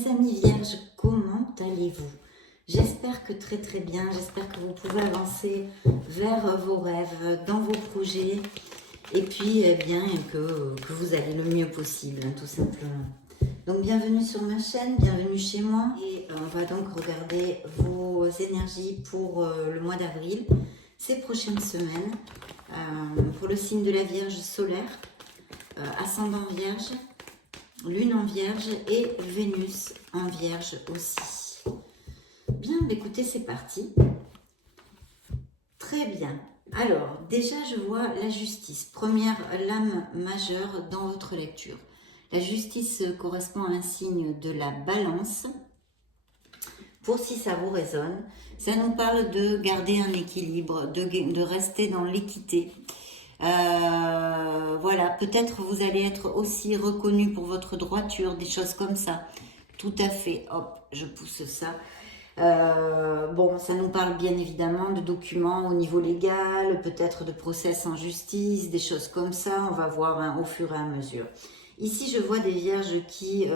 Mes amis vierges, comment allez-vous? J'espère que très très bien, j'espère que vous pouvez avancer vers vos rêves, dans vos projets, et puis eh bien que vous allez le mieux possible, tout simplement. Donc bienvenue sur ma chaîne, bienvenue chez moi, et on va donc regarder vos énergies pour le mois d'avril, ces prochaines semaines, pour le signe de la Vierge solaire, ascendant Vierge, Lune en Vierge et Vénus en Vierge aussi. Bien, écoutez, c'est parti. Très bien. Alors, déjà, je vois la justice. Première lame majeure dans votre lecture. La justice correspond à un signe de la balance. Pour si ça vous résonne, ça nous parle de garder un équilibre, de rester dans l'équité. Voilà, peut-être vous allez être aussi reconnu pour votre droiture, des choses comme ça. Tout à fait, hop, je pousse ça. Bon, ça nous parle bien évidemment de documents au niveau légal, peut-être de procès en justice, des choses comme ça, on va voir au fur et à mesure. Ici, je vois des vierges qui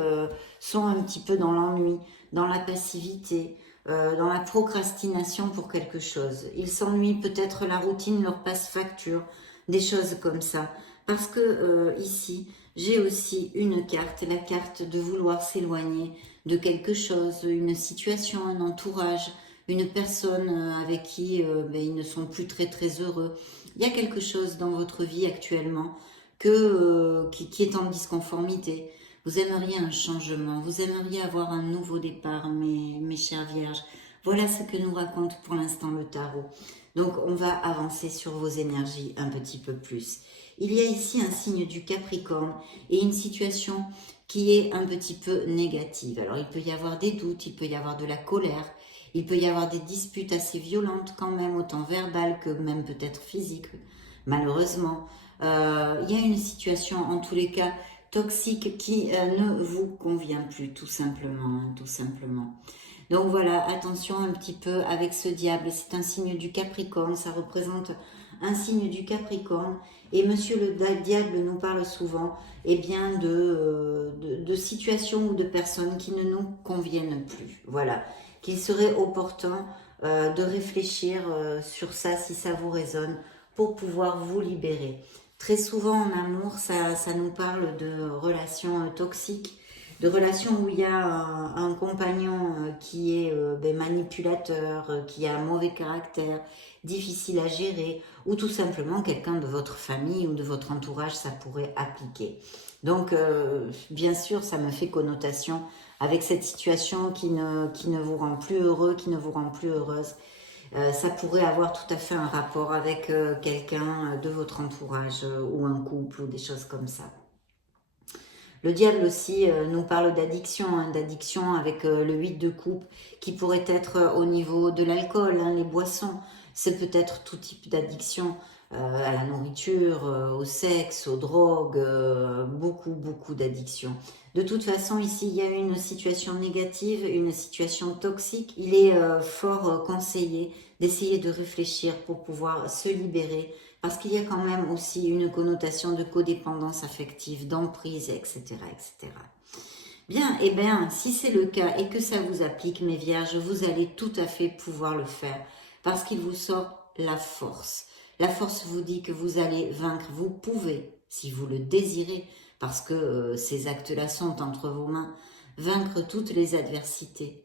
sont un petit peu dans l'ennui, dans la passivité, dans la procrastination pour quelque chose. Ils s'ennuient, peut-être la routine leur passe facture, des choses comme ça. Parce que ici, j'ai aussi une carte, la carte de vouloir s'éloigner de quelque chose, une situation, un entourage, une personne avec qui ils ne sont plus très très heureux. Il y a quelque chose dans votre vie actuellement qui est en disconformité. Vous aimeriez un changement, vous aimeriez avoir un nouveau départ, mes chères vierges. Voilà ce que nous raconte pour l'instant le tarot. Donc on va avancer sur vos énergies un petit peu plus. Il y a ici un signe du Capricorne et une situation qui est un petit peu négative. Alors il peut y avoir des doutes, il peut y avoir de la colère, il peut y avoir des disputes assez violentes quand même, autant verbales que même peut-être physiques, malheureusement. Il y a une situation en tous les cas toxique qui ne vous convient plus, tout simplement, tout simplement. Donc voilà, attention un petit peu avec ce diable, c'est un signe du Capricorne, ça représente un signe du Capricorne, et monsieur le diable nous parle souvent bien de situations ou de personnes qui ne nous conviennent plus, voilà, qu'il serait opportun de réfléchir sur ça si ça vous résonne, pour pouvoir vous libérer. Très souvent en amour, ça nous parle de relations toxiques, de relations où il y a un compagnon qui est manipulateur, qui a un mauvais caractère, difficile à gérer, ou tout simplement quelqu'un de votre famille ou de votre entourage, ça pourrait appliquer. Donc, bien sûr, ça me fait connotation avec cette situation qui ne vous rend plus heureux, qui ne vous rend plus heureuse. Ça pourrait avoir tout à fait un rapport avec quelqu'un de votre entourage ou un couple ou des choses comme ça. Le diable aussi nous parle d'addiction, d'addiction avec le 8 de coupe qui pourrait être au niveau de l'alcool, les boissons. C'est peut-être tout type d'addiction à la nourriture, au sexe, aux drogues, beaucoup d'addictions. De toute façon, ici, il y a une situation négative, une situation toxique. Il est fort conseillé d'essayer de réfléchir pour pouvoir se libérer, parce qu'il y a quand même aussi une connotation de codépendance affective, d'emprise, etc., etc. Bien, eh bien, si c'est le cas et que ça vous applique, mes vierges, vous allez tout à fait pouvoir le faire, parce qu'il vous sort la force. La force vous dit que vous allez vaincre, vous pouvez, si vous le désirez, parce que ces actes-là sont entre vos mains, vaincre toutes les adversités.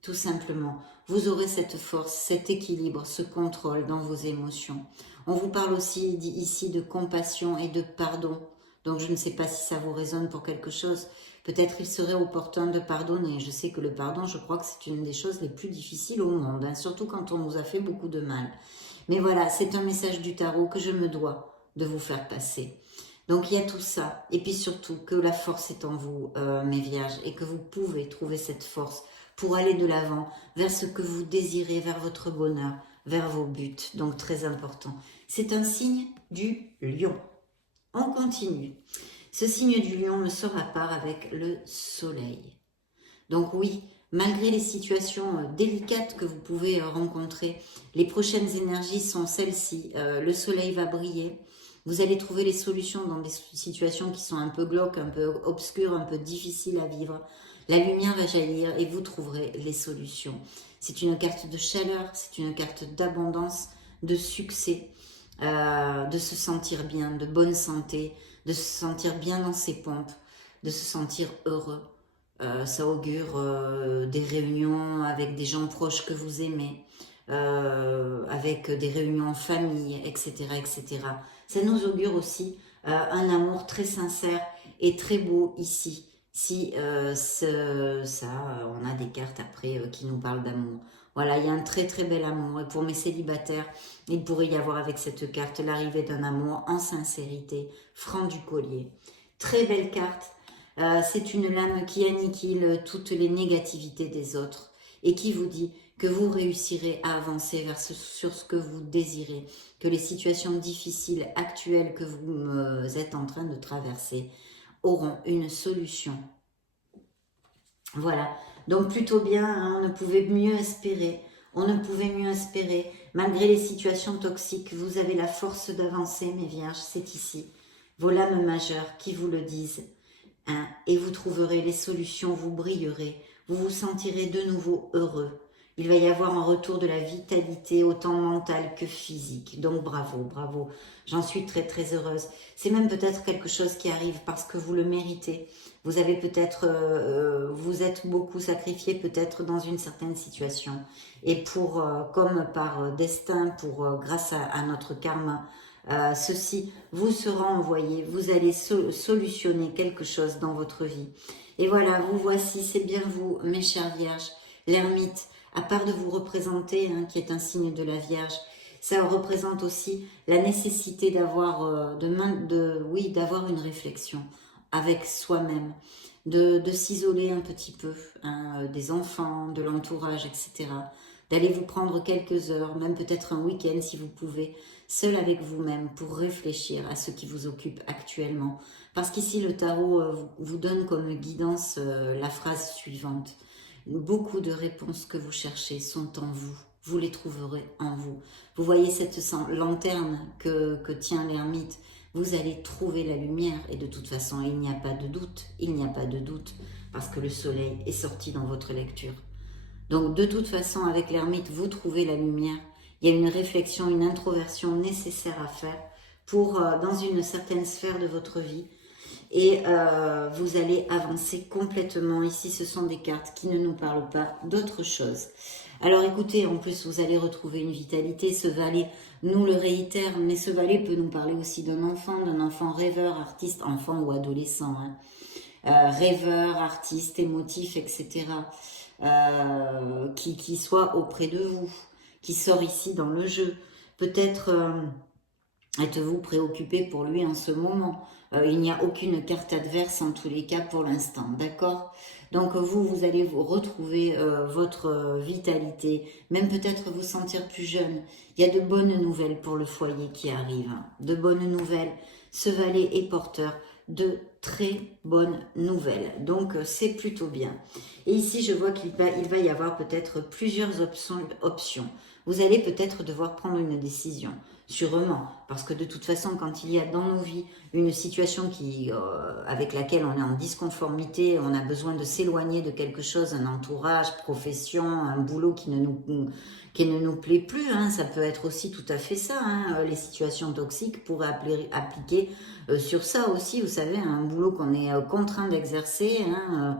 Tout simplement, vous aurez cette force, cet équilibre, ce contrôle dans vos émotions. On vous parle aussi ici de compassion et de pardon. Donc je ne sais pas si ça vous résonne pour quelque chose. Peut-être il serait opportun de pardonner. Je sais que le pardon, je crois que c'est une des choses les plus difficiles au monde, surtout quand on nous a fait beaucoup de mal. Mais voilà, c'est un message du tarot que je me dois de vous faire passer. Donc il y a tout ça. Et puis surtout que la force est en vous, mes vierges, et que vous pouvez trouver cette force pour aller de l'avant vers ce que vous désirez, vers votre bonheur, vers vos buts. Donc très important. C'est un signe du lion. On continue. Ce signe du lion me sort à part avec le soleil. Donc oui, malgré les situations délicates que vous pouvez rencontrer, les prochaines énergies sont celles-ci. Le soleil va briller. Vous allez trouver les solutions dans des situations qui sont un peu glauques, un peu obscures, un peu difficiles à vivre. La lumière va jaillir et vous trouverez les solutions. C'est une carte de chaleur, c'est une carte d'abondance, de succès, de se sentir bien, de bonne santé, de se sentir bien dans ses pompes, de se sentir heureux. Ça augure des réunions avec des gens proches que vous aimez, avec des réunions en famille, etc., etc. Ça nous augure aussi un amour très sincère et très beau ici. Si on a des cartes après qui nous parlent d'amour. Voilà, il y a un très très bel amour. Et pour mes célibataires, il pourrait y avoir avec cette carte l'arrivée d'un amour en sincérité, franc du collier. Très belle carte. C'est une lame qui annihile toutes les négativités des autres et qui vous dit que vous réussirez à avancer sur ce que vous désirez, que les situations difficiles actuelles que vous êtes en train de traverser auront une solution. Voilà, donc plutôt bien, hein, on ne pouvait mieux espérer. On ne pouvait mieux espérer. Malgré les situations toxiques, vous avez la force d'avancer, mes vierges, c'est ici. Vos lames majeures qui vous le disent. Hein, et vous trouverez les solutions, vous brillerez, vous vous sentirez de nouveau heureux. Il va y avoir un retour de la vitalité, autant mentale que physique. Donc bravo, bravo. J'en suis très très heureuse. C'est même peut-être quelque chose qui arrive parce que vous le méritez. Vous avez peut-être, vous êtes beaucoup sacrifié peut-être dans une certaine situation. Et pour, comme par destin, grâce à notre karma, ceci vous sera envoyé. Vous allez solutionner quelque chose dans votre vie. Et voilà, vous voici, c'est bien vous, mes chères vierges. L'ermite, à part de vous représenter, hein, qui est un signe de la Vierge, ça représente aussi la nécessité d'avoir d'avoir une réflexion avec soi-même, de s'isoler un petit peu, hein, des enfants, de l'entourage, etc. D'aller vous prendre quelques heures, même peut-être un week-end si vous pouvez, seul avec vous-même pour réfléchir à ce qui vous occupe actuellement. Parce qu'ici, le tarot vous donne comme guidance la phrase suivante. Beaucoup de réponses que vous cherchez sont en vous. Vous les trouverez en vous. Vous voyez cette lanterne que tient l'ermite. Vous allez trouver la lumière et de toute façon, il n'y a pas de doute. Il n'y a pas de doute parce que le soleil est sorti dans votre lecture. Donc de toute façon, avec l'ermite, vous trouvez la lumière. Il y a une réflexion, une introversion nécessaire à faire pour, dans une certaine sphère de votre vie, et vous allez avancer complètement. Ici, ce sont des cartes qui ne nous parlent pas d'autre chose. Alors écoutez, en plus, vous allez retrouver une vitalité. Ce valet nous le réitère, mais ce valet peut nous parler aussi d'un enfant rêveur, artiste, enfant ou adolescent, hein. Rêveur, artiste, émotif, etc. Qui soit auprès de vous, qui sort ici dans le jeu. Peut-être êtes-vous préoccupé pour lui en ce moment. Il n'y a aucune carte adverse en tous les cas pour l'instant, d'accord? Donc vous allez vous retrouver votre vitalité, même peut-être vous sentir plus jeune. Il y a de bonnes nouvelles pour le foyer qui arrivent, de bonnes nouvelles. Ce valet est porteur de très bonnes nouvelles, donc c'est plutôt bien. Et ici, je vois qu'il va y avoir peut-être plusieurs options. Vous allez peut-être devoir prendre une décision. Sûrement, parce que de toute façon, quand il y a dans nos vies une situation avec laquelle on est en disconformité, on a besoin de s'éloigner de quelque chose, un entourage, profession, un boulot qui ne nous plaît plus, hein, ça peut être aussi tout à fait ça, hein, les situations toxiques pourraient appliquer sur ça aussi, vous savez, un boulot qu'on est contraint d'exercer, hein,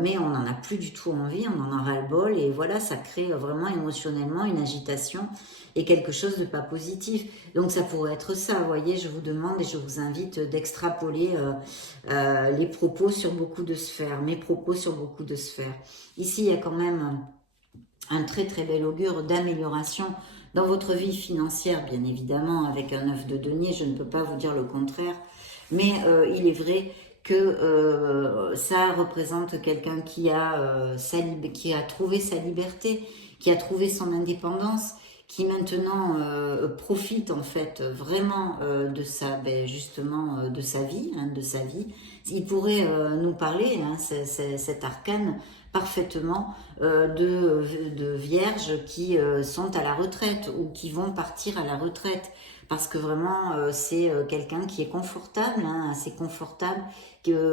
mais on n'en a plus du tout envie, on en a ras-le-bol, et voilà, ça crée vraiment émotionnellement une agitation, et quelque chose de pas positif. Donc ça pourrait être ça, vous voyez, je vous demande et je vous invite d'extrapoler les propos sur beaucoup de sphères, mes propos sur beaucoup de sphères. Ici, il y a quand même un très très bel augure d'amélioration dans votre vie financière, bien évidemment, avec un œuf de denier, je ne peux pas vous dire le contraire, mais il est vrai que ça représente quelqu'un qui a trouvé sa liberté, qui a trouvé son indépendance, qui maintenant profite en fait vraiment de de sa vie, hein, de sa vie. Il pourrait nous parler, hein, cet arcane, parfaitement de vierges qui sont à la retraite ou qui vont partir à la retraite. Parce que vraiment, c'est quelqu'un qui est confortable, hein, assez confortable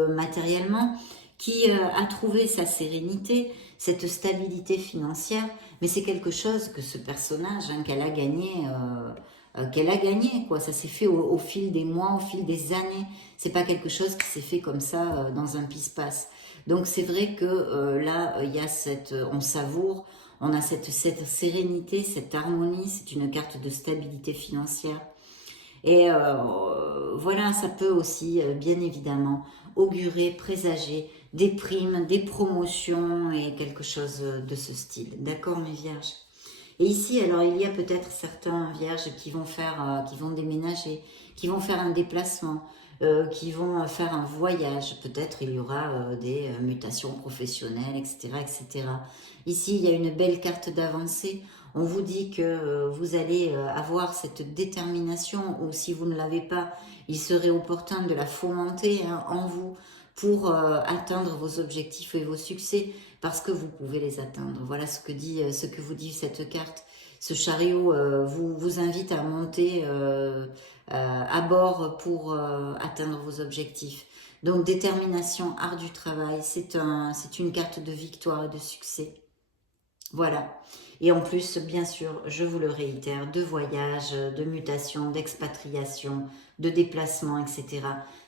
matériellement, qui a trouvé sa sérénité, cette stabilité financière, mais c'est quelque chose que ce personnage, hein, qu'elle a gagné, quoi. Ça s'est fait au fil des mois, au fil des années. C'est pas quelque chose qui s'est fait comme ça dans un pisse-passe. Donc c'est vrai que là, il y a on savoure, on a cette sérénité, cette harmonie. C'est une carte de stabilité financière. Et voilà, ça peut aussi, bien évidemment, augurer, présager des primes, des promotions et quelque chose de ce style. D'accord, mes vierges? Et ici, alors, il y a peut-être certains vierges qui vont qui vont déménager, qui vont faire un déplacement, qui vont faire un voyage. Peut-être il y aura des mutations professionnelles, etc., etc. Ici, il y a une belle carte d'avancée. On vous dit que vous allez avoir cette détermination, ou si vous ne l'avez pas, il serait opportun de la fomenter, hein, en vous pour atteindre vos objectifs et vos succès, parce que vous pouvez les atteindre. Voilà ce que vous dit cette carte. Ce chariot vous invite à monter à bord pour atteindre vos objectifs. Donc détermination, art du travail, c'est une carte de victoire et de succès. Voilà. Et en plus, bien sûr, je vous le réitère, de voyage, de mutation, d'expatriation, de déplacement, etc.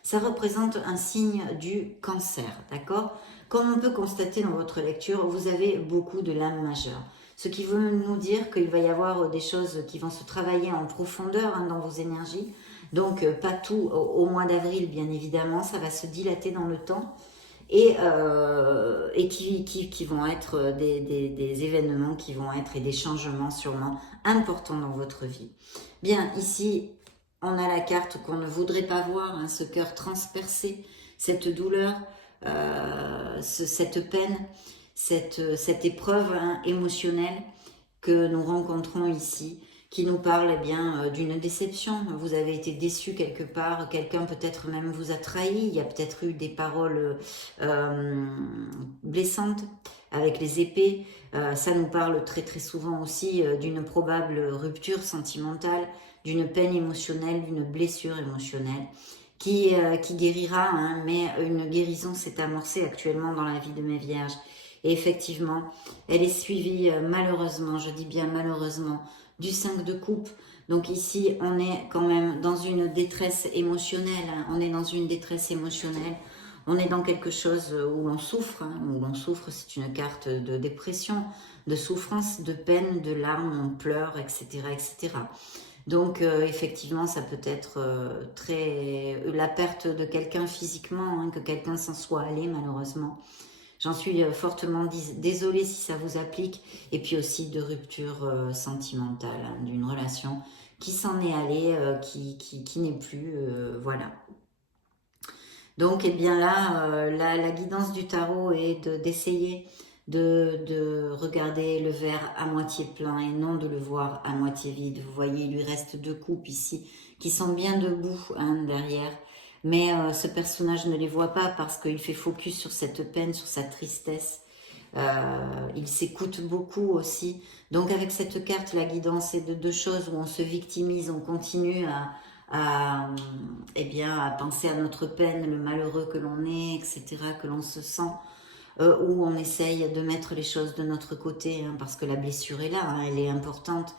Ça représente un signe du cancer, d'accord? Comme on peut constater dans votre lecture, vous avez beaucoup de lames majeures. Ce qui veut nous dire qu'il va y avoir des choses qui vont se travailler en profondeur, hein, dans vos énergies. Donc, pas tout au mois d'avril, bien évidemment, ça va se dilater dans le temps. Et qui vont être des événements qui vont être, et des changements sûrement importants dans votre vie. Bien, ici, on a la carte qu'on ne voudrait pas voir, hein, ce cœur transpercé, cette douleur, cette peine, cette épreuve, hein, émotionnelle que nous rencontrons ici, qui nous parle, eh bien, d'une déception. Vous avez été déçu quelque part, quelqu'un peut-être même vous a trahi, il y a peut-être eu des paroles blessantes avec les épées. Ça nous parle très très souvent aussi d'une probable rupture sentimentale, d'une peine émotionnelle, d'une blessure émotionnelle qui guérira, hein, mais une guérison s'est amorcée actuellement dans la vie de mes vierges. Et effectivement, elle est suivie malheureusement, je dis bien malheureusement, du 5 de coupe. Donc ici, on est quand même dans une détresse émotionnelle, hein. On est dans une détresse émotionnelle. On est dans quelque chose où l'on souffre, hein. Où l'on souffre, c'est une carte de dépression, de souffrance, de peine, de larmes, on pleure, etc., etc. Donc effectivement, ça peut être la perte de quelqu'un physiquement, hein, que quelqu'un s'en soit allé malheureusement. J'en suis fortement désolée si ça vous applique. Et puis aussi de rupture sentimentale, hein, d'une relation qui s'en est allée, qui n'est plus, voilà. Donc, eh bien là, la guidance du tarot est d'essayer de regarder le verre à moitié plein et non de le voir à moitié vide. Vous voyez, il lui reste deux coupes ici qui sont bien debout, hein, derrière. Mais ce personnage ne les voit pas parce qu'il fait focus sur cette peine, sur sa tristesse. Il s'écoute beaucoup aussi. Donc avec cette carte, la guidance est de deux choses où on se victimise, on continue eh bien, à penser à notre peine, le malheureux que l'on est, etc., que l'on se sent, où on essaye de mettre les choses de notre côté, hein, parce que la blessure est là, hein, elle est importante.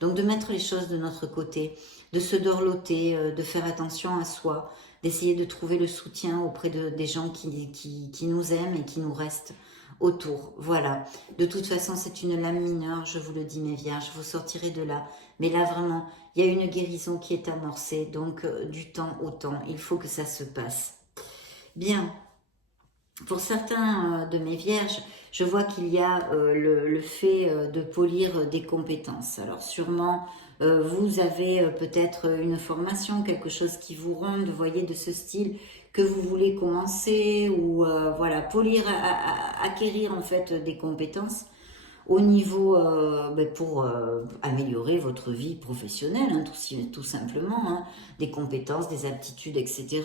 Donc de mettre les choses de notre côté, de se dorloter, de faire attention à soi, d'essayer de trouver le soutien auprès des gens qui nous aiment et qui nous restent autour. Voilà. De toute façon, c'est une lame mineure, je vous le dis, mes vierges, vous sortirez de là. Mais là, vraiment, il y a une guérison qui est amorcée, donc du temps au temps, il faut que ça se passe. Bien. Pour certains de mes vierges, je vois qu'il y a le fait de polir des compétences. Alors sûrement, vous avez peut-être une formation, quelque chose qui vous ronde, vous voyez, de ce style que vous voulez commencer, ou voilà, polir, acquérir en fait des compétences. au niveau, pour améliorer votre vie professionnelle, hein, tout simplement, hein, des compétences, des aptitudes, etc.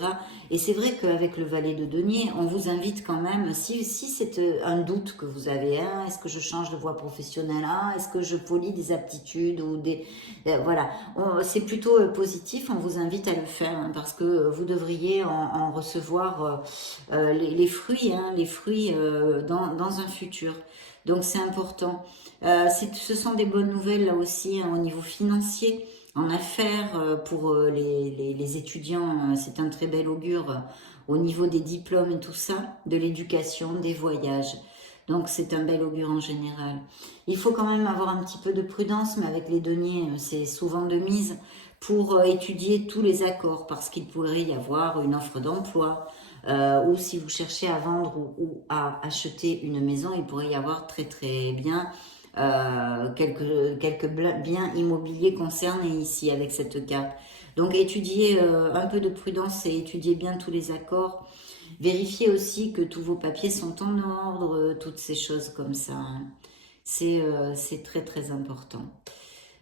Et c'est vrai qu'avec le valet de denier, on vous invite quand même, si c'est un doute que vous avez, hein, est-ce que je change de voie professionnelle, hein, est-ce que je polis des aptitudes, ou des... voilà, c'est plutôt positif, on vous invite à le faire, hein, parce que vous devriez en recevoir les fruits, hein, dans un futur. Donc c'est important. Ce sont des bonnes nouvelles là aussi, hein, au niveau financier, en affaires, pour les étudiants. C'est un très bel augure au niveau des diplômes et tout ça, de l'éducation, des voyages. Donc c'est un bel augure en général. Il faut quand même avoir un petit peu de prudence, mais avec les deniers, c'est souvent de mise pour étudier tous les accords, parce qu'il pourrait y avoir une offre d'emploi, ou si vous cherchez à vendre ou à acheter une maison, il pourrait y avoir très très bien quelques biens immobiliers concernés ici avec cette carte. Donc étudiez un peu de prudence et étudiez bien tous les accords. Vérifiez aussi que tous vos papiers sont en ordre, toutes ces choses comme ça, hein. C'est très très important.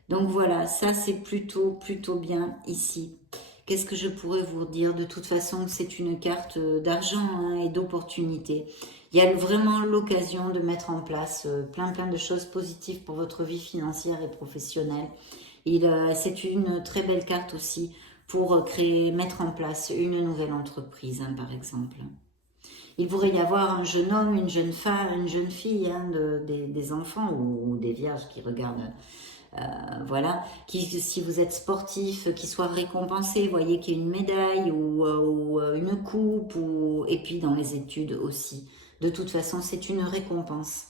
Donc voilà, ça c'est plutôt bien ici. Qu'est-ce que je pourrais vous dire? De toute façon, c'est une carte d'argent, hein, et d'opportunité. Il y a vraiment l'occasion de mettre en place plein de choses positives pour votre vie financière et professionnelle. C'est une très belle carte aussi pour mettre en place une nouvelle entreprise, hein, par exemple. Il pourrait y avoir un jeune homme, une jeune femme, une jeune fille, hein, des enfants ou des vierges qui regardent, voilà, si vous êtes sportif, qui soit récompensé, voyez qu'il y ait une médaille ou une coupe, et puis dans les études aussi. De toute façon, c'est une récompense.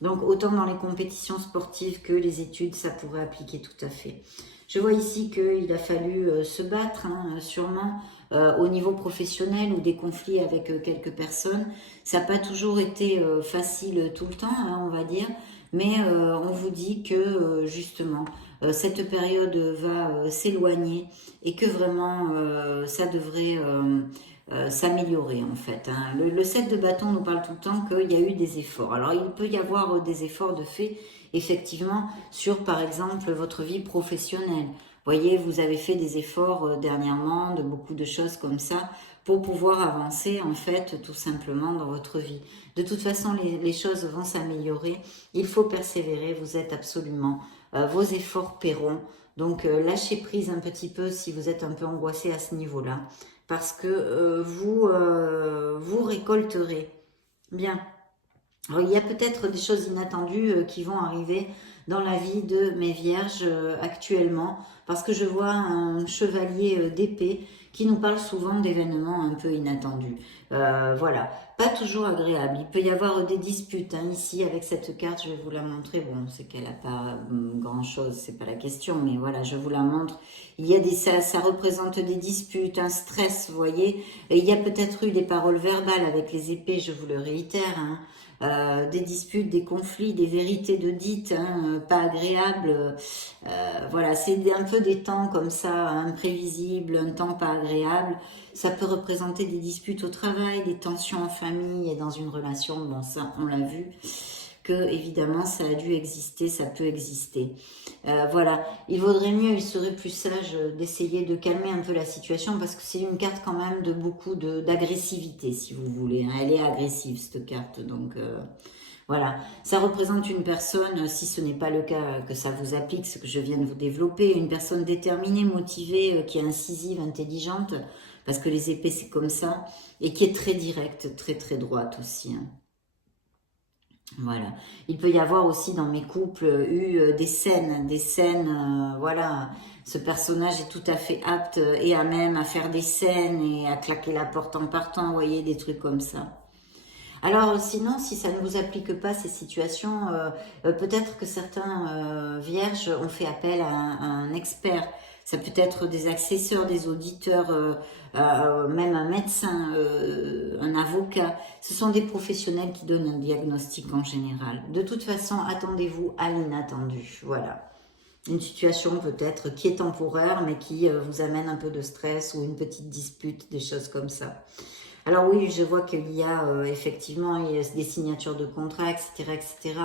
Donc autant dans les compétitions sportives que les études, ça pourrait appliquer tout à fait. Je vois ici qu'il a fallu se battre, hein, sûrement, au niveau professionnel ou des conflits avec quelques personnes. Ça n'a pas toujours été facile tout le temps, hein, on va dire, mais on vous dit que justement, cette période va s'éloigner et que vraiment, ça devrait s'améliorer en fait, hein. Le 7 de bâton nous parle tout le temps qu'il y a eu des efforts. Alors il peut y avoir des efforts de fait, effectivement, sur par exemple votre vie professionnelle. Vous voyez, vous avez fait des efforts dernièrement, de beaucoup de choses comme ça, pour pouvoir avancer en fait tout simplement dans votre vie. De toute façon, les choses vont s'améliorer. Il faut persévérer, vous êtes absolument, vos efforts paieront. Donc lâchez prise un petit peu si vous êtes un peu angoissé à ce niveau-là, parce que vous récolterez. Bien. Alors, il y a peut-être des choses inattendues qui vont arriver dans la vie de mes vierges actuellement, parce que je vois un chevalier d'épée qui nous parle souvent d'événements un peu inattendus. Voilà, pas toujours agréable. Il peut y avoir des disputes, hein, ici avec cette carte, je vais vous la montrer. Bon, c'est qu'elle n'a pas grand-chose, c'est pas la question, mais voilà, je vous la montre. Il y a ça représente des disputes, un stress, vous voyez. Et il y a peut-être eu des paroles verbales avec les épées, je vous le réitère, hein. Des disputes, des conflits, des vérités de dites, hein, pas agréables. Voilà, c'est un peu des temps comme ça, imprévisibles, un temps pas agréable. Ça peut représenter des disputes au travail, des tensions en famille et dans une relation. Bon, ça, on l'a vu, que évidemment, ça a dû exister, ça peut exister. Voilà, il vaudrait mieux, il serait plus sage d'essayer de calmer un peu la situation, parce que c'est une carte quand même de beaucoup d'agressivité, si vous voulez, hein. Elle est agressive, cette carte, donc voilà. Ça représente une personne, si ce n'est pas le cas que ça vous applique, ce que je viens de vous développer, une personne déterminée, motivée, qui est incisive, intelligente, parce que les épées c'est comme ça, et qui est très directe, très très droite aussi, hein. Voilà. Il peut y avoir aussi dans mes couples eu des scènes, voilà. Ce personnage est tout à fait apte et à même à faire des scènes et à claquer la porte en partant, vous voyez, des trucs comme ça. Alors sinon, si ça ne vous applique pas ces situations, peut-être que certains vierges ont fait appel à un expert. Ça peut être des accesseurs, des auditeurs, même un médecin, un avocat. Ce sont des professionnels qui donnent un diagnostic en général. De toute façon, attendez-vous à l'inattendu. Voilà. Une situation peut-être qui est temporaire, mais qui vous amène un peu de stress ou une petite dispute, des choses comme ça. Alors oui, je vois qu'il y a effectivement il y a des signatures de contrats, etc., etc.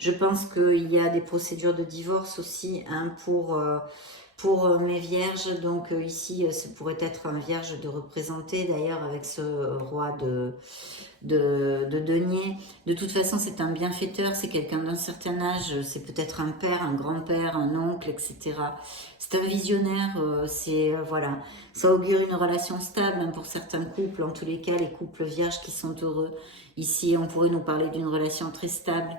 Je pense qu'il y a des procédures de divorce aussi hein, pour mes vierges. Donc ici, ce pourrait être un vierge de représenter d'ailleurs avec ce roi de denier. De toute façon, c'est un bienfaiteur, c'est quelqu'un d'un certain âge, c'est peut-être un père, un grand-père, un oncle, etc. C'est un visionnaire, voilà, ça augure une relation stable hein, pour certains couples, en tous les cas, les couples vierges qui sont heureux. Ici, on pourrait nous parler d'une relation très stable.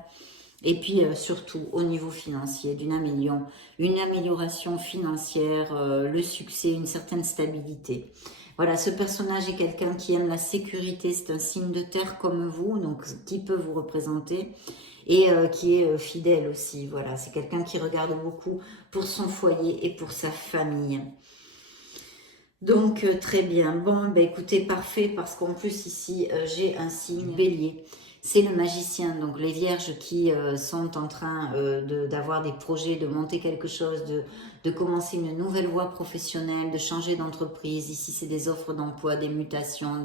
Et puis surtout au niveau financier, une amélioration financière, le succès, une certaine stabilité. Voilà, ce personnage est quelqu'un qui aime la sécurité, c'est un signe de terre comme vous, donc qui peut vous représenter et qui est fidèle aussi. Voilà, c'est quelqu'un qui regarde beaucoup pour son foyer et pour sa famille. Donc très bien, bon bah écoutez parfait parce qu'en plus ici j'ai un signe bélier, c'est le magicien, donc les vierges qui sont en train d'avoir des projets, de monter quelque chose, de commencer une nouvelle voie professionnelle, de changer d'entreprise, ici c'est des offres d'emploi, des mutations,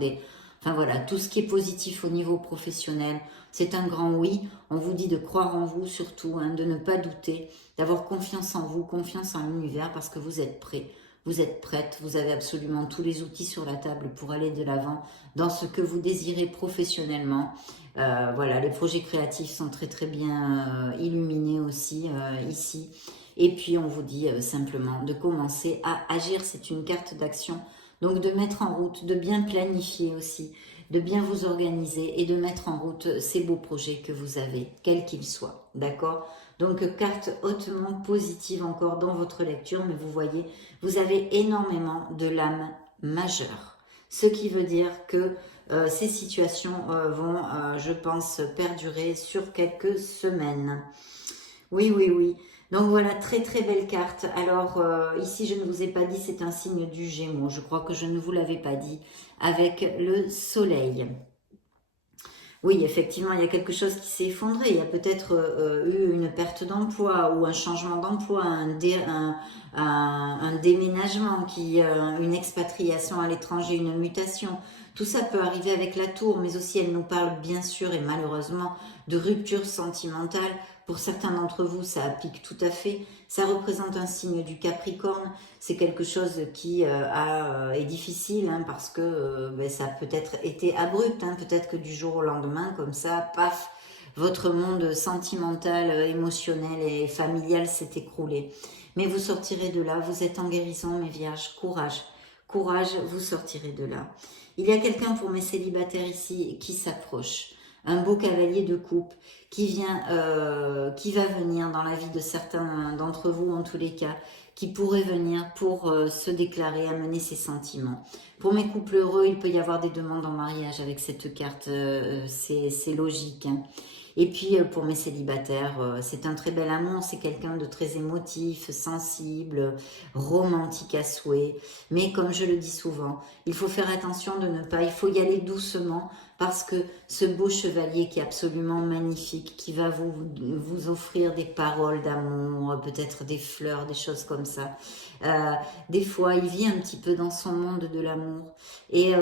enfin voilà, tout ce qui est positif au niveau professionnel, c'est un grand oui, on vous dit de croire en vous surtout, hein, de ne pas douter, d'avoir confiance en vous, confiance en l'univers parce que vous êtes prêts. Vous êtes prête, vous avez absolument tous les outils sur la table pour aller de l'avant dans ce que vous désirez professionnellement. Voilà, les projets créatifs sont très très bien illuminés aussi ici. Et puis on vous dit simplement de commencer à agir, c'est une carte d'action. Donc de mettre en route, de bien planifier aussi, de bien vous organiser et de mettre en route ces beaux projets que vous avez, quels qu'ils soient. D'accord ? Donc carte hautement positive encore dans votre lecture, mais vous voyez, vous avez énormément de l'âme majeure. Ce qui veut dire que ces situations vont, je pense, perdurer sur quelques semaines. Oui, oui, oui. Donc voilà, très très belle carte. Alors ici, je ne vous ai pas dit, c'est un signe du Gémeaux. Je crois que je ne vous l'avais pas dit. Avec le soleil. Oui, effectivement, il y a quelque chose qui s'est effondré. Il y a peut-être eu une perte d'emploi ou un changement d'emploi, un déménagement, une expatriation à l'étranger, une mutation. Tout ça peut arriver avec la tour, mais aussi elle nous parle bien sûr et malheureusement de rupture sentimentale. Pour certains d'entre vous, ça applique tout à fait. Ça représente un signe du Capricorne. C'est quelque chose qui est difficile hein, parce que ça a peut-être été abrupt. Hein, peut-être que du jour au lendemain, comme ça, paf, votre monde sentimental, émotionnel et familial s'est écroulé. Mais vous sortirez de là. Vous êtes en guérison, mes vierges. Courage. Courage, vous sortirez de là. Il y a quelqu'un pour mes célibataires ici qui s'approche. Un beau cavalier de coupe qui va venir dans la vie de certains d'entre vous en tous les cas, qui pourrait venir pour se déclarer, amener ses sentiments. Pour mes couples heureux, il peut y avoir des demandes en mariage avec cette carte, c'est logique. Hein. Et puis pour mes célibataires, c'est un très bel amour, c'est quelqu'un de très émotif, sensible, romantique à souhait. Mais comme je le dis souvent, il faut faire attention il faut y aller doucement parce que ce beau chevalier qui est absolument magnifique, qui va vous offrir des paroles d'amour, peut-être des fleurs, des choses comme ça. Des fois, il vit un petit peu dans son monde de l'amour et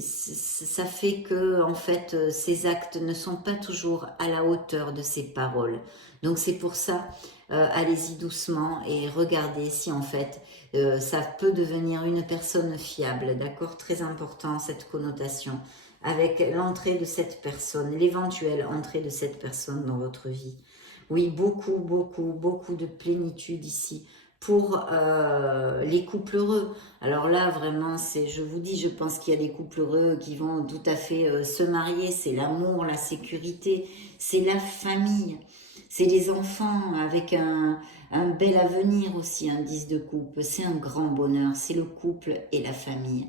ça fait que en fait, ses actes ne sont pas toujours à la hauteur de ses paroles. Donc c'est pour ça, allez-y doucement et regardez si en fait ça peut devenir une personne fiable, d'accord? Très important cette connotation avec l'entrée de cette personne, l'éventuelle entrée de cette personne dans votre vie. Oui, beaucoup, beaucoup, beaucoup de plénitude ici pour les couples heureux. Alors là, vraiment, je vous dis, je pense qu'il y a des couples heureux qui vont tout à fait se marier. C'est l'amour, la sécurité, c'est la famille, c'est les enfants avec un bel avenir aussi, un 10 de coupe. C'est un grand bonheur, c'est le couple et la famille.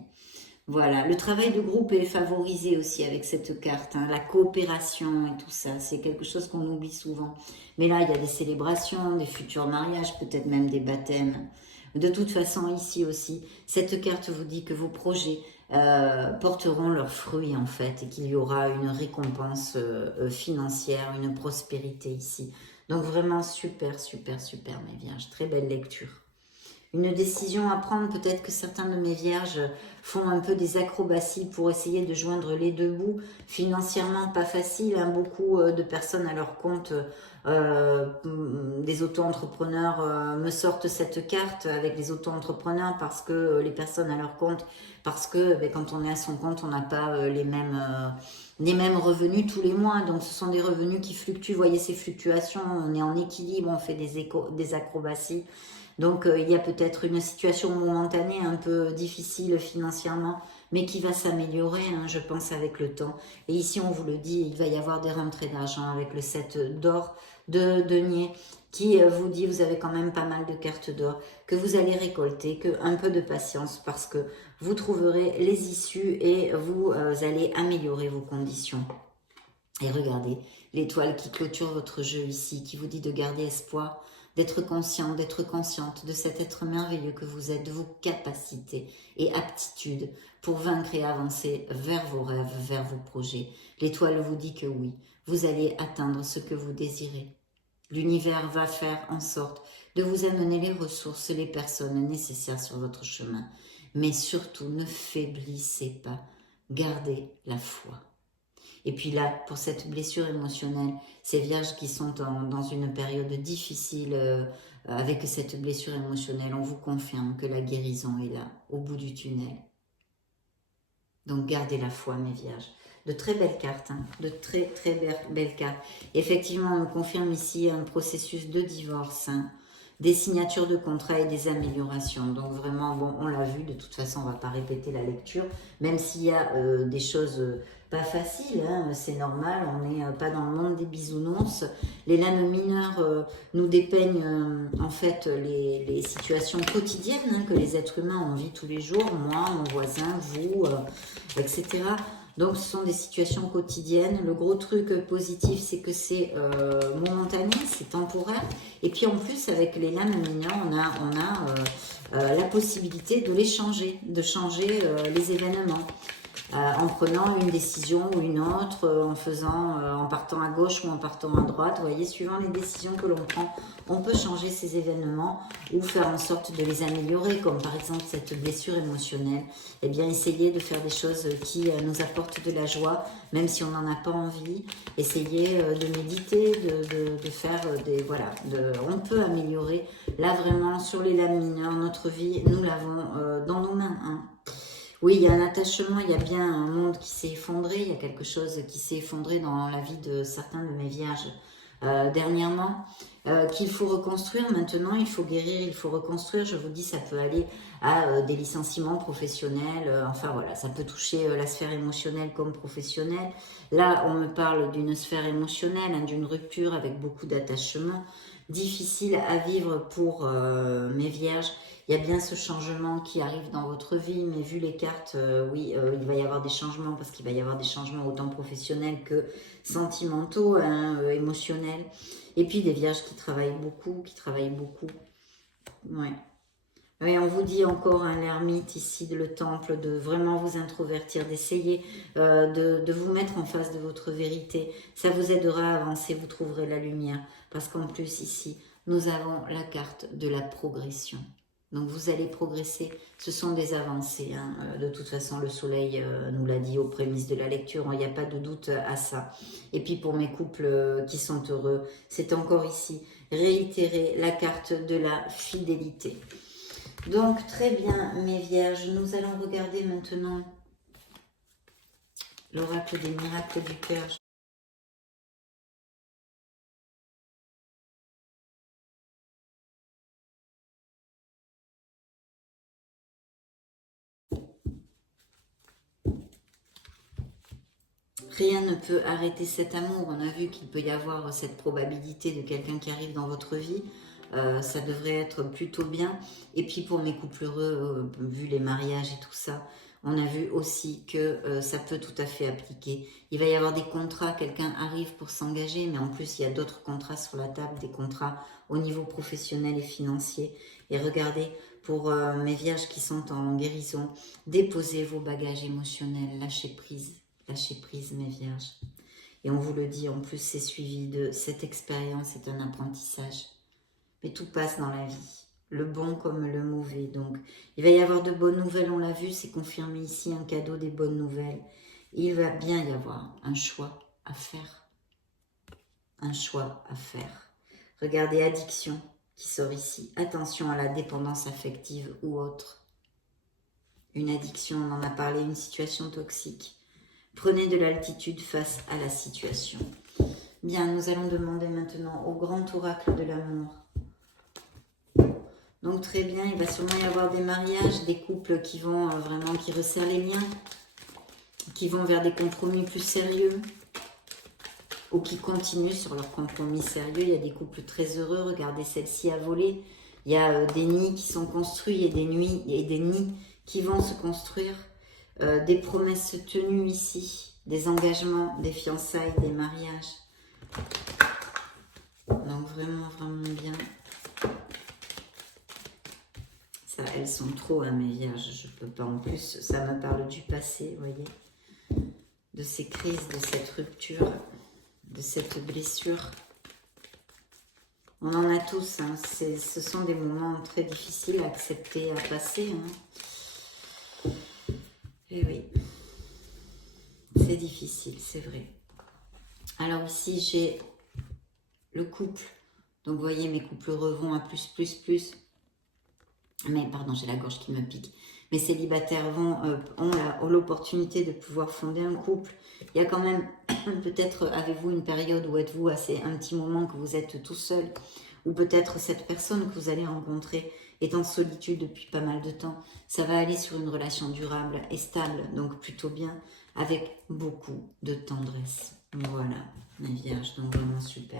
Voilà, le travail de groupe est favorisé aussi avec cette carte, hein, la coopération et tout ça, c'est quelque chose qu'on oublie souvent. Mais là, il y a des célébrations, des futurs mariages, peut-être même des baptêmes. De toute façon, ici aussi, cette carte vous dit que vos projets porteront leurs fruits en fait et qu'il y aura une récompense financière, une prospérité ici. Donc vraiment super, super, super mes vierges, très belle lecture. une décision à prendre. Peut-être que certains de mes vierges font un peu des acrobaties pour essayer de joindre les deux bouts. Financièrement, pas facile, hein. Beaucoup de personnes à leur compte, des auto-entrepreneurs me sortent cette carte avec les auto-entrepreneurs parce que les personnes à leur compte, parce que quand on est à son compte, on n'a pas les mêmes revenus tous les mois. Donc ce sont des revenus qui fluctuent. Vous voyez ces fluctuations, on est en équilibre, on fait des acrobaties. Donc il y a peut-être une situation momentanée un peu difficile financièrement, mais qui va s'améliorer, hein, je pense, avec le temps. Et ici, on vous le dit, il va y avoir des rentrées d'argent avec le 7 d'or de denier qui vous dit, vous avez quand même pas mal de cartes d'or, que vous allez récolter, que un peu de patience parce que vous trouverez les issues et vous allez améliorer vos conditions. Et regardez, l'étoile qui clôture votre jeu ici, qui vous dit de garder espoir, d'être conscient, d'être consciente de cet être merveilleux que vous êtes, de vos capacités et aptitudes pour vaincre et avancer vers vos rêves, vers vos projets. L'étoile vous dit que oui, vous allez atteindre ce que vous désirez. L'univers va faire en sorte de vous amener les ressources, les personnes nécessaires sur votre chemin. Mais surtout, ne faiblissez pas, gardez la foi. Et puis là, pour cette blessure émotionnelle, ces vierges qui sont dans une période difficile avec cette blessure émotionnelle, on vous confirme que la guérison est là, au bout du tunnel. Donc gardez la foi, mes vierges. De très belles cartes, hein, de très très belles cartes. Effectivement, on me confirme ici un processus de divorce, hein, des signatures de contrats et des améliorations. Donc vraiment, bon, on l'a vu, de toute façon, on ne va pas répéter la lecture, même s'il y a des choses pas faciles, hein, c'est normal, on n'est pas dans le monde des bisounours. Les lames mineures nous dépeignent en fait les situations quotidiennes hein, que les êtres humains ont vit tous les jours, moi, mon voisin, vous, etc. Donc ce sont des situations quotidiennes. Le gros truc positif, c'est que c'est momentané, c'est temporaire. Et puis en plus, avec les lames mineures, on a la possibilité de les changer, de changer les événements. En prenant une décision ou une autre, en partant à gauche ou en partant à droite. Vous voyez, suivant les décisions que l'on prend, on peut changer ces événements ou faire en sorte de les améliorer, comme par exemple cette blessure émotionnelle. Eh bien, essayer de faire des choses qui nous apportent de la joie, même si on n'en a pas envie. Essayer de méditer, de faire des... Voilà, on peut améliorer. Là, vraiment, sur les lames mineures, notre vie, nous l'avons dans nos mains, hein. Oui, il y a un attachement, il y a bien un monde qui s'est effondré, il y a quelque chose qui s'est effondré dans la vie de certains de mes vierges dernièrement, qu'il faut reconstruire maintenant, il faut guérir, il faut reconstruire. Je vous dis, ça peut aller à des licenciements professionnels, enfin voilà, ça peut toucher la sphère émotionnelle comme professionnelle. Là, on me parle d'une sphère émotionnelle, hein, d'une rupture avec beaucoup d'attachement, difficile à vivre pour mes vierges. Il y a bien ce changement qui arrive dans votre vie, mais vu les cartes, oui, il va y avoir des changements parce qu'il va y avoir des changements autant professionnels que sentimentaux, hein, émotionnels. Et puis des vierges qui travaillent beaucoup, Ouais. Oui, on vous dit encore, hein, l'ermite ici, le temple, de vraiment vous introvertir, d'essayer de vous mettre en face de votre vérité. Ça vous aidera à avancer, vous trouverez la lumière. Parce qu'en plus, ici, nous avons la carte de la progression. Donc vous allez progresser, ce sont des avancées, hein. De toute façon le soleil nous l'a dit aux prémices de la lecture, il n'y a pas de doute à ça. Et puis pour mes couples qui sont heureux, c'est encore ici, réitérer la carte de la fidélité. Donc très bien mes vierges, nous allons regarder maintenant l'oracle des miracles du cœur. Rien ne peut arrêter cet amour. On a vu qu'il peut y avoir cette probabilité de quelqu'un qui arrive dans votre vie. Ça devrait être plutôt bien. Et puis pour mes couples heureux, vu les mariages et tout ça, on a vu aussi que ça peut tout à fait appliquer. Il va y avoir des contrats, quelqu'un arrive pour s'engager, mais en plus il y a d'autres contrats sur la table, des contrats au niveau professionnel et financier. Et regardez, pour mes vierges qui sont en guérison, déposez vos bagages émotionnels, lâchez prise. Lâchez prise, mes vierges. Et on vous le dit, en plus, c'est suivi de cette expérience, c'est un apprentissage. Mais tout passe dans la vie. le bon comme le mauvais. Donc, il va y avoir de bonnes nouvelles, on l'a vu, c'est confirmé ici, un cadeau, des bonnes nouvelles. Il va bien y avoir un choix à faire. Un choix à faire. Regardez, addiction qui sort ici. Attention à la dépendance affective ou autre. Une addiction, on en a parlé, une situation toxique. Prenez de l'altitude face à la situation. Bien, nous allons demander maintenant au grand oracle de l'amour. Donc très bien, il va sûrement y avoir des mariages, des couples qui vont vraiment, qui resserrent les liens, qui vont vers des compromis plus sérieux, ou qui continuent sur leur compromis sérieux. Il y a des couples très heureux, regardez celle-ci a volé. Il y a des nids qui sont construits et des nids qui vont se construire. Des promesses tenues ici, des engagements, des fiançailles, des mariages. Donc vraiment, vraiment bien. Ça, elles sont trop, hein, mes vierges, je peux pas. En plus, ça me parle du passé, vous voyez. De ces crises, de cette rupture, de cette blessure. On en a tous, hein. Ce sont des moments très difficiles à accepter, à passer. Hein. Et oui, c'est difficile, c'est vrai. Alors ici, j'ai le couple. Donc, vous voyez, mes couples heureux vont à plus. Mais, pardon, j'ai la gorge qui me pique. Mes célibataires ont l'opportunité de pouvoir fonder un couple. Il y a quand même, peut-être, avez-vous une période où êtes-vous un petit moment que vous êtes tout seul, ou peut-être cette personne que vous allez rencontrer est en solitude depuis pas mal de temps. Ça va aller sur une relation durable et stable, donc plutôt bien, avec beaucoup de tendresse. Voilà, mes vierges, donc vraiment super.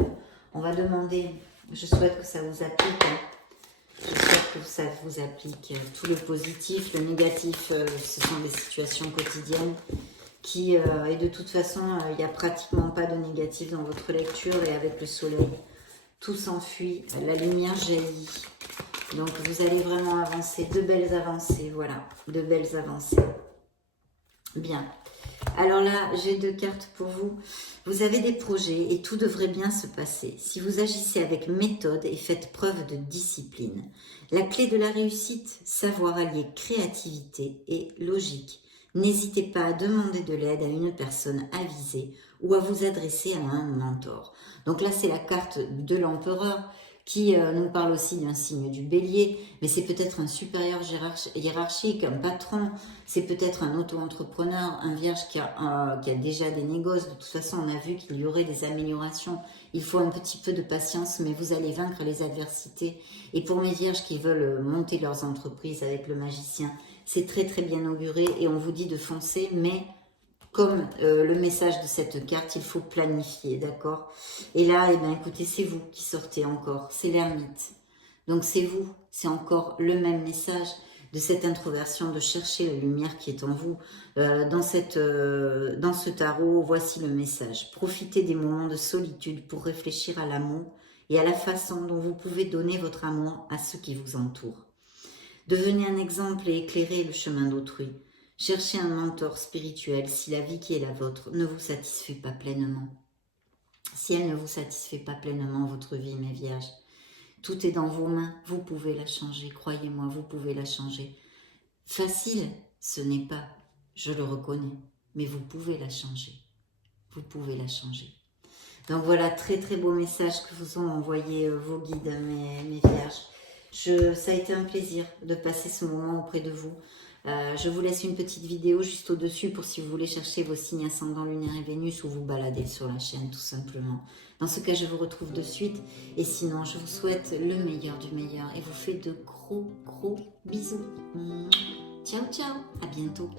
On va demander, je souhaite que ça vous applique, je souhaite que ça vous applique tout le positif, le négatif, ce sont des situations quotidiennes qui, et de toute façon, il n'y a pratiquement pas de négatif dans votre lecture et avec le soleil, tout s'enfuit, la lumière jaillit. Donc vous allez vraiment avancer, de belles avancées, voilà, de belles avancées. Bien. Alors là, j'ai 2 cartes pour vous. Vous avez des projets et tout devrait bien se passer si vous agissez avec méthode et faites preuve de discipline. La clé de la réussite, savoir allier créativité et logique. N'hésitez pas à demander de l'aide à une personne avisée ou à vous adresser à un mentor. Donc là, c'est la carte de l'empereur qui nous parle aussi d'un signe du bélier, mais c'est peut-être un supérieur hiérarchique, un patron, c'est peut-être un auto-entrepreneur, un vierge qui a déjà des négoces. De toute façon, on a vu qu'il y aurait des améliorations. Il faut un petit peu de patience, mais vous allez vaincre les adversités. Et pour mes vierges qui veulent monter leurs entreprises avec le magicien, c'est très très bien auguré et on vous dit de foncer, mais comme le message de cette carte, il faut planifier, d'accord? Et là, eh bien, écoutez, c'est vous qui sortez encore, c'est l'ermite. Donc c'est vous, c'est encore le même message de cette introversion, de chercher la lumière qui est en vous. Dans ce tarot, voici le message. Profitez des moments de solitude pour réfléchir à l'amour et à la façon dont vous pouvez donner votre amour à ceux qui vous entourent. Devenez un exemple et éclairez le chemin d'autrui. Cherchez un mentor spirituel si la vie qui est la vôtre ne vous satisfait pas pleinement. Si elle ne vous satisfait pas pleinement, votre vie, mes vierges, tout est dans vos mains, vous pouvez la changer, croyez-moi, vous pouvez la changer. Facile, ce n'est pas, je le reconnais, mais vous pouvez la changer. Vous pouvez la changer. Donc voilà, très très beau message que vous ont envoyé vos guides, mes vierges. Ça a été un plaisir de passer ce moment auprès de vous. Je vous laisse une petite vidéo juste au-dessus pour si vous voulez chercher vos signes ascendant lunaire et Vénus ou vous balader sur la chaîne tout simplement. Dans ce cas, je vous retrouve de suite. Et sinon, je vous souhaite le meilleur du meilleur et vous fais de gros bisous. Ciao, ciao, à bientôt.